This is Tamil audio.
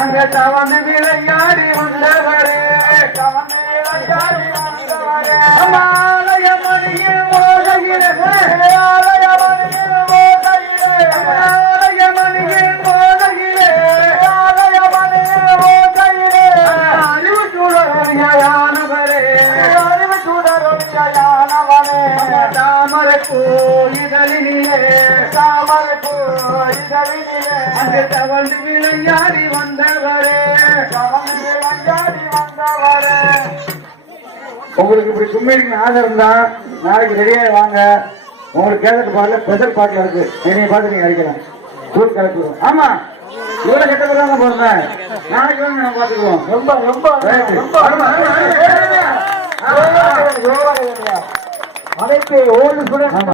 அங்க தவண விளையாடி வந்தவரே ஆலயமணியில் மோதையிலே அறிவு சூழலானவரே தாமரை போயிதழினிலே அங்கு தவழ்ந்து விளையாடி வந்தவரே உங்களுக்கு இப்படி சும்மிக்கு ஆதரவு தான் நாளைக்கு ரெடியாக வாங்க. உங்களுக்கு கேசட் பாடல ஸ்பெஷல் பாட்டில் இருக்கு. என்னைய பார்த்து நீங்க அடிக்கலாம். கூட்டு கலப்பிடுவோம். ஆமா இவ்வளவு கெட்ட பேர் போறேன். நாளைக்கு வந்து நம்ம பார்த்துக்குவோம். ரொம்ப அனைத்து ஓல்டு ஸ்டூடெண்ட்